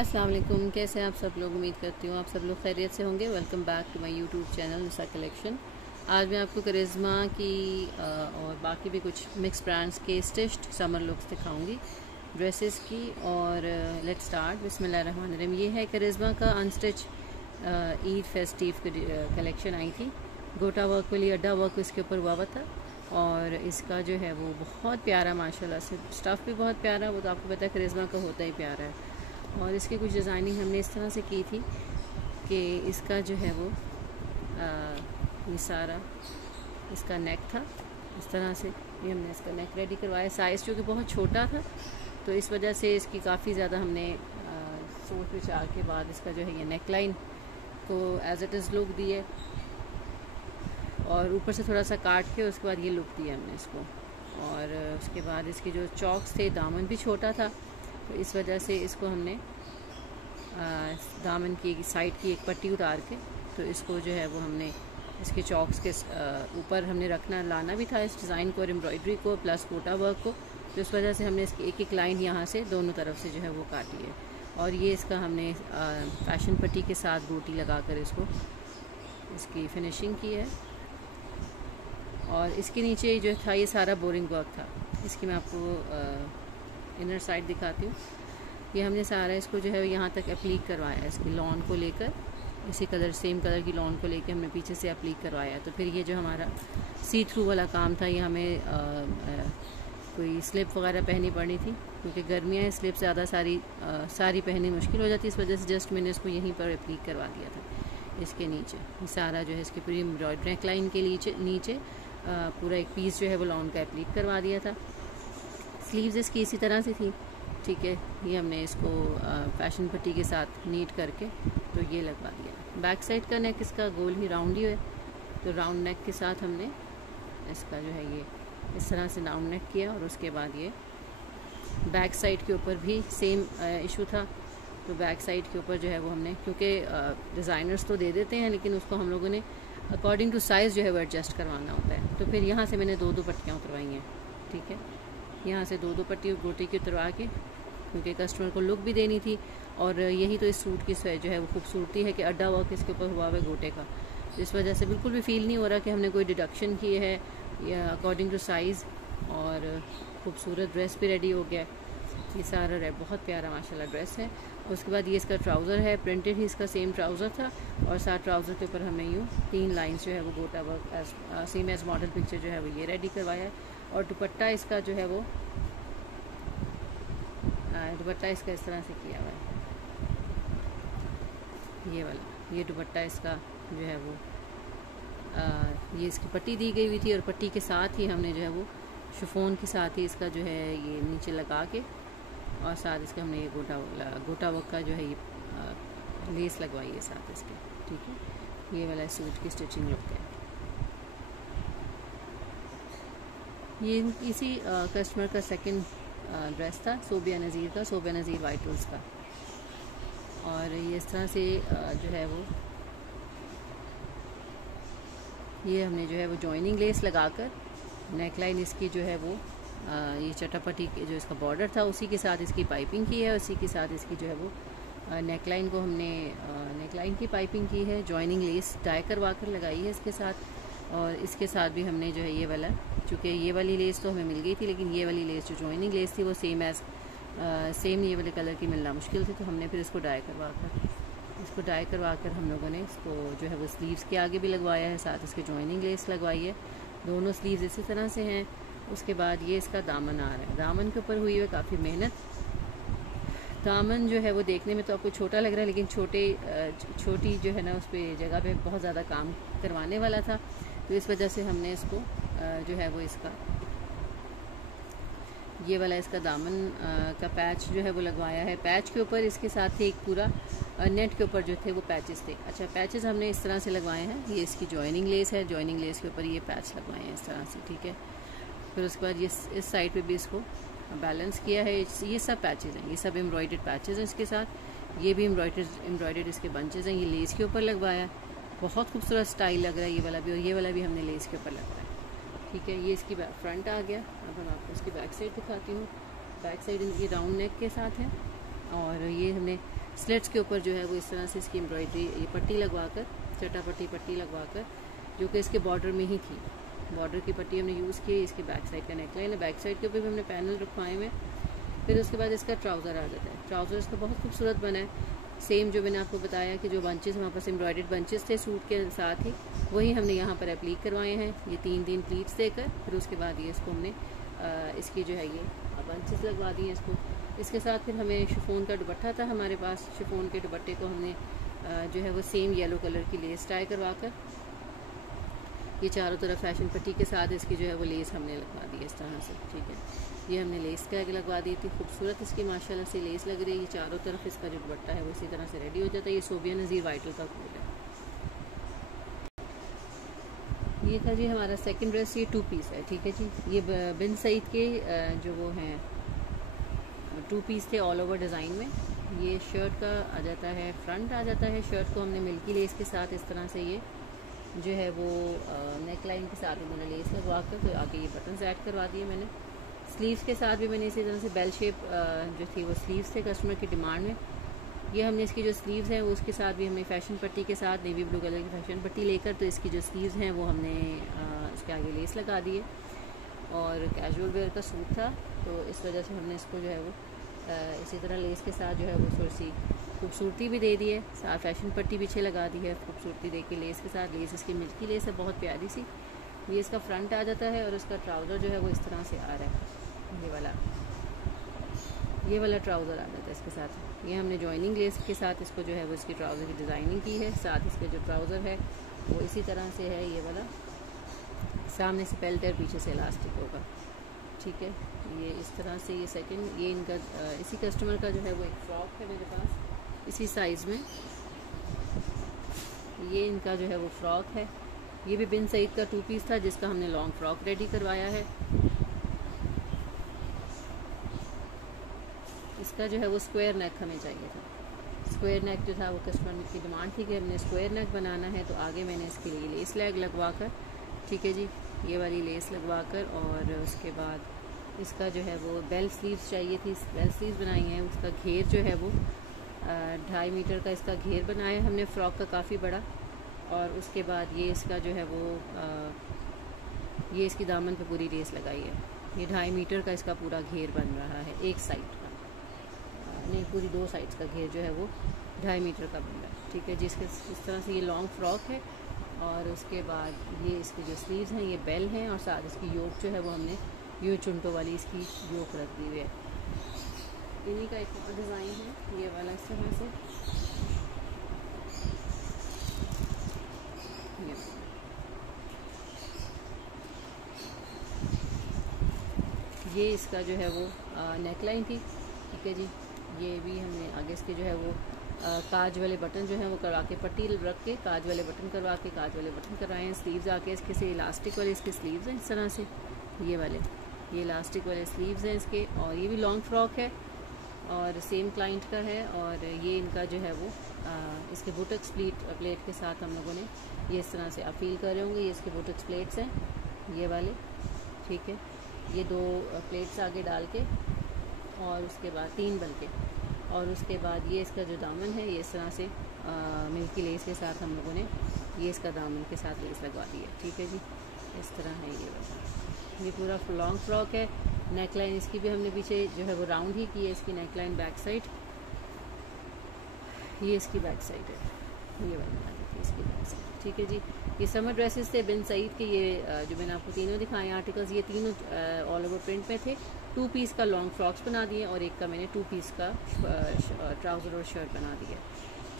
अस्सलाम वालेकुम। कैसे हैं आप सब लोग? उम्मीद करती हूँ आप सब लोग खैरियत से होंगे। Welcome back to my YouTube channel Nisa collection. आज मैं आपको करिश्मा की और बाकी भी कुछ मिक्स ब्रांड्स के स्टिच्ड समर लुक्स दिखाऊंगी ड्रेसेस की। और लेट्स स्टार्ट। बिस्मिल्लाहिर्रहमानिर्रहीम। ये है करिश्मा का अनस्टिच ईद फेस्टिव कलेक्शन आई थी। गोटा वर्क वाली अड्डा वर्क इसके ऊपर हुआ था और इसका जो है वो बहुत प्यारा माशाल्लाह से स्टफ़ भी बहुत प्यारा, वो तो आपको पता है करिश्मा का होता ही प्यारा है। और इसकी कुछ डिज़ाइनिंग हमने इस तरह से की थी कि इसका जो है वो ये सारा इसका नेक था। इस तरह से ये हमने इसका नेक रेडी करवाया। साइज़ जो कि बहुत छोटा था तो इस वजह से इसकी काफ़ी ज़्यादा हमने सोच विचार के बाद इसका जो है ये नेक लाइन को एज इट इज़ लुक दिए और ऊपर से थोड़ा सा काट के उसके बाद ये लुक दिया हमने इसको। और उसके बाद इसके जो चॉक्स थे, दामन भी छोटा था तो इस वजह से इसको हमने दामन की साइड की एक पट्टी उतार के तो इसको जो है वो हमने इसके चॉक्स के ऊपर हमने लाना भी था इस डिज़ाइन को और एम्ब्रॉयडरी को प्लस गोटा वर्क को। तो इस वजह से हमने इसकी एक एक लाइन यहाँ से दोनों तरफ से जो है वो काटी है। और ये इसका हमने फैशन पट्टी के साथ बूटी लगा कर इसकी फिनिशिंग की है। और इसके नीचे जो था ये सारा बोरिंग वर्क था। इसकी मैं आपको इनर साइड दिखाती हूँ। ये हमने सारा इसको जो है यहाँ तक एप्लीक करवाया, इसकी लॉन को लेकर इसी कलर सेम कलर की लॉन को लेकर हमने पीछे से एप्लीक करवाया। तो फिर ये जो हमारा सी थ्रू वाला काम था, ये हमें कोई स्लिप वगैरह पहनी पड़नी थी क्योंकि गर्मियाँ हैं, स्लिप ज़्यादा सारी पहनी मुश्किल हो जाती है। इस वजह से जस्ट मैंने इसको यहीं पर एप्लीक करवा दिया था। इसके नीचे ये सारा जो है इसकी पूरी एम्ब्रॉयडरी नेक लाइन के नीचे पूरा एक पीस जो है वो लॉन का एप्लीक करवा दिया था। स्लीव्स इसकी इसी तरह से थी, ठीक है। ये हमने इसको फैशन पट्टी के साथ नीट करके तो ये लगवा दिया। बैक साइड का नेक इसका गोल ही राउंड ही है तो राउंड नेक के साथ हमने इसका जो है ये इस तरह से राउंड नेक किया। और उसके बाद ये बैक साइड के ऊपर भी सेम इशू था तो बैक साइड के ऊपर जो है वो हमने, क्योंकि डिज़ाइनर्स तो दे देते हैं लेकिन उसको हम लोगों ने अकॉर्डिंग टू साइज़ जो है वो एडजस्ट करवाना होता है। तो फिर यहाँ से मैंने दो पट्टियाँ उतरवाई हैं, ठीक है। यहाँ से दो पट्टी गोटे की उतरवा के क्योंकि कस्टमर को लुक भी देनी थी। और यही तो इस सूट की जो है वो खूबसूरती है कि अड्डा वर्क इसके ऊपर हुआ हुआ है गोटे का। तो इस वजह से बिल्कुल भी फील नहीं हो रहा कि हमने कोई डिडक्शन किए है या अकॉर्डिंग टू साइज़। और खूबसूरत ड्रेस भी रेडी हो गया। ये सारा बहुत प्यारा माशाल्लाह ड्रेस है। उसके बाद ये इसका ट्राउज़र है, प्रिंटेड ही इसका सेम ट्राउज़र था और साथ ट्राउज़र के ऊपर हमने यूँ 3 लाइन्स जो है वो gota work same as model picture जो है वो ये रेडी करवाया है। और दुपट्टा इसका जो है वो दुपट्टा इसका इस तरह से किया हुआ है, ये वाला। ये दुपट्टा इसका जो है वो ये इसकी पट्टी दी गई हुई थी और पट्टी के साथ ही हमने जो है वो शिफॉन के साथ ही इसका जो है ये नीचे लगा के और साथ इसका हमने ये गोटा वर्क का जो है ये लेस लगवाई है साथ इसके, ठीक है। ये वाला सूट की स्टिचिंग लुक है। ये इसी कस्टमर का सेकंड ड्रेस था, सोबिया नज़ीर का, सोबिया नज़ीर वाइट रोज़ का। और ये इस तरह से जो है वो ये हमने जो है वो जॉइनिंग लेस लगाकर नेक लाइन इसकी जो है वो ये चटापटी जो इसका बॉर्डर था उसी के साथ इसकी पाइपिंग की है। उसी के साथ इसकी जो है वो नेक लाइन को हमने नेक लाइन की पाइपिंग की है। जॉइनिंग लेस डाई करवा कर लगाई है इसके साथ। और इसके साथ भी हमने जो है ये वाला, चूँकि ये वाली लेस तो हमें मिल गई थी लेकिन ये वाली लेस जो जॉइनिंग लेस थी वो सेम ये वाले कलर की मिलना मुश्किल थी तो हमने फिर इसको डाई करवा कर हम लोगों ने इसको जो है वो स्लीव्स के आगे भी लगवाया है, साथ इसके जॉइनिंग लेस लगवाई है। दोनों स्लीव्स इसी तरह से हैं। उसके बाद ये इसका दामन आ रहा है। दामन के ऊपर हुई है काफ़ी मेहनत। दामन जो है वो देखने में तो आपको छोटा लग रहा है लेकिन छोटी जो है ना उस पर जगह पे बहुत ज़्यादा काम करवाने वाला था तो इस वजह से हमने इसको जो है वो इसका ये वाला इसका दामन का पैच जो है वो लगवाया है। पैच के ऊपर इसके साथ ही एक पूरा नेट के ऊपर जो थे वो पैचेस थे। अच्छा, पैचेस हमने इस तरह से लगवाए हैं। ये इसकी जॉइनिंग लेस है, जॉइनिंग लेस के ऊपर ये पैच लगवाए हैं इस तरह से, ठीक है। फिर उसके बाद ये इस साइड पे भी इसको बैलेंस किया है। ये सब पैचेस हैं, ये सब एम्ब्रॉयडर्ड पैचेस हैं इसके साथ। ये भी एम्ब्रॉयडर्ड इसके बंचेस हैं। ये लेस के ऊपर लगवाया, बहुत खूबसूरत स्टाइल लग रहा है ये वाला भी। और ये वाला भी हमने लेस के ऊपर लगवाया, ठीक है। ये इसकी फ्रंट आ गया। अब हम आपको इसकी बैक साइड दिखाती हूँ। बैक साइड ये राउंड नेक के साथ है और ये हमने स्लिट्स के ऊपर जो है वो इस तरह से इसकी एम्ब्रॉयडरी, ये पट्टी लगवा कर, चटापट्टी पट्टी लगवा कर, जो कि इसके बॉर्डर में ही थी, बॉर्डर की पट्टी हमने यूज़ की। इसकी बैक साइड का नेकलाइन है, बैक साइड के ऊपर भी हमने पैनल रखवाए हुए। फिर उसके बाद इसका ट्राउज़र आ जाता है। ट्राउज़र इसका बहुत खूबसूरत बना है, सेम जो मैंने आपको बताया कि जो बंचेस हमारे पास एम्ब्रॉयडर्ड बंचेस थे सूट के साथ ही, वही हमने यहाँ पर एप्लीक करवाए हैं, ये 3 प्लीट्स देकर। फिर उसके बाद ये इसको हमने इसकी जो है ये बंचेस लगवा दिए इसको। इसके साथ फिर हमें शिफॉन का दुपट्टा था हमारे पास, शिफॉन के दुपट्टे को हमने जो है वो सेम येलो कलर की लेस टाई करवा कर, ये चारों तरफ फैशन पट्टी के साथ इसकी जो है वो लेस हमने लगवा दी इस तरह से, ठीक है। ये हमने लेस टैग लगवा दी थी, खूबसूरत इसकी माशाल्लाह से लेस लग रही है। ये चारों तरफ इसका जो दुपट्टा है वो इसी तरह से रेडी हो जाता है। ये सोबिया नज़ीर वाइटल का कोड है। ये था जी हमारा सेकंड ड्रेस, ये 2 पीस है, ठीक है जी। ये बिन सईद के जो वो हैं 2 पीस थे ऑल ओवर डिज़ाइन में। ये शर्ट का आ जाता है, फ्रंट आ जाता है। शर्ट को हमने मिल्की लेस के साथ इस तरह से ये जो है वो नेक लाइन के साथ उन्होंने लेस लगवा कर तो आगे ये बटन्स ऐड करवा दिए मैंने। स्लीव्स के साथ भी मैंने इसी तरह से बेल शेप जो थी वो स्लीव्स थे कस्टमर की डिमांड में। ये हमने इसकी जो स्लीव्स हैं वो उसके साथ भी हमने फैशन पट्टी के साथ नेवी ब्लू कलर की फैशन पट्टी लेकर तो इसकी जो स्लीव्स हैं वो हमने उसके आगे लेस लगा दिए। और कैजुअल वेयर का सूट था तो इस वजह से हमने इसको जो है वो इसी तरह लेस के साथ जो है वो थोड़ी सी खूबसूरती भी दे दी है, साथ फैशन पट्टी पीछे लगा दी है खूबसूरती दे के लेस के साथ। लेस इसकी मिल्की लेस है, बहुत प्यारी सी। ये इसका फ्रंट आ जाता है और इसका ट्राउज़र जो है वो इस तरह से आ रहा है, ये वाला ट्राउज़र आ जाता है इसके साथ। ये हमने जॉइनिंग लेस के साथ इसको जो है वो इसकी ट्राउज़र की डिज़ाइनिंग की है। साथ इसके जो ट्राउज़र है वो इसी तरह से है, ये वाला सामने से बेल्ट है, पीछे से इलास्टिक होगा, ठीक है। ये इस तरह से ये सेकंड, ये इनका इसी कस्टमर का जो है वो एक फ्रॉक है मेरे पास इसी साइज़ में। ये इनका जो है वो फ्रॉक है, ये भी बिन सईद का 2 पीस था जिसका हमने लॉन्ग फ्रॉक रेडी करवाया है। इसका जो है वो स्क्वायर नेक हमें चाहिए था। स्क्वायर नेक जो था वो कस्टमर की डिमांड थी कि हमने स्क्वायर नेक बनाना है, तो आगे मैंने इसके लिए लेस लैग लगवा कर, ठीक है जी, ये वाली लेस लगवा कर और उसके बाद इसका जो है वो बेल स्लीव्स चाहिए थी, बेल स्लीव्स बनाई हैं। उसका घेर जो है वो 2.5 मीटर का इसका घेर बनाया हमने फ्रॉक का काफ़ी बड़ा। और उसके बाद ये इसका जो है वो ये इसकी दामन पे पूरी लेस लगाई है। ये 2.5 मीटर का इसका पूरा घेर बन रहा है, एक साइड का नहीं, पूरी 2 साइड्स का घेर जो है वो 2.5 मीटर का बन रहा है, ठीक है। जिसके इस तरह से ये लॉन्ग फ्रॉक है। और उसके बाद ये इसकी जो स्लीव्स हैं ये बेल हैं और साथ इसकी योक जो है वो हमने यूँ चुनटों वाली इसकी योक रख दी हुई है। इन्हीं का एक और डिज़ाइन है ये वाला इस तरह से, ये इसका जो है वो नेकलाइन थी, ठीक है जी। ये भी हमने आगे इसके जो है वो काज वाले बटन जो है वो करवा के, पट्टी रख के काज वाले बटन करवा के काज वाले बटन करवाए हैं। स्लीव्स आके इसके से इलास्टिक वाले इसके स्लीव्स हैं इस तरह से, ये वाले ये इलास्टिक वाले स्लीव्स हैं इसके। और ये भी लॉन्ग फ्रॉक है और सेम क्लाइंट का है। और ये इनका जो है वो इसके बुटक्स प्लेट के साथ हम लोगों ने ये इस तरह से आप फील कर रहे होंगे, ये इसके बुटक्स प्लेट्स हैं ये वाले, ठीक है। ये 2 प्लेट्स आगे डाल के और उसके बाद 3 बल्कि, और उसके बाद ये इसका जो दामन है ये इस तरह से मिल्की लेस के साथ हम लोगों ने ये इसका दामन के साथ लेस लगवा दी है, ठीक है जी। इस तरह है ये पूरा लॉन्ग फ्रॉक है। नेकलाइन इसकी भी हमने पीछे जो है वो राउंड ही की है, इसकी नेकलाइन बैक साइड, ये इसकी बैक साइड है, ये वाली इसकी बैक साइड, ठीक है जी। ये समर ड्रेसेस थे बिन सईद के, ये जो मैंने आपको तीनों दिखाए आर्टिकल्स, ये तीनों ऑल ओवर प्रिंट में थे। 2 पीस का लॉन्ग फ्रॉक्स बना दिए और एक का मैंने 2 पीस का ट्राउज़र और शर्ट बना दिया,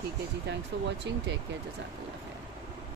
ठीक है जी। Thanks for watching, take care, जज़ाकल्लाह।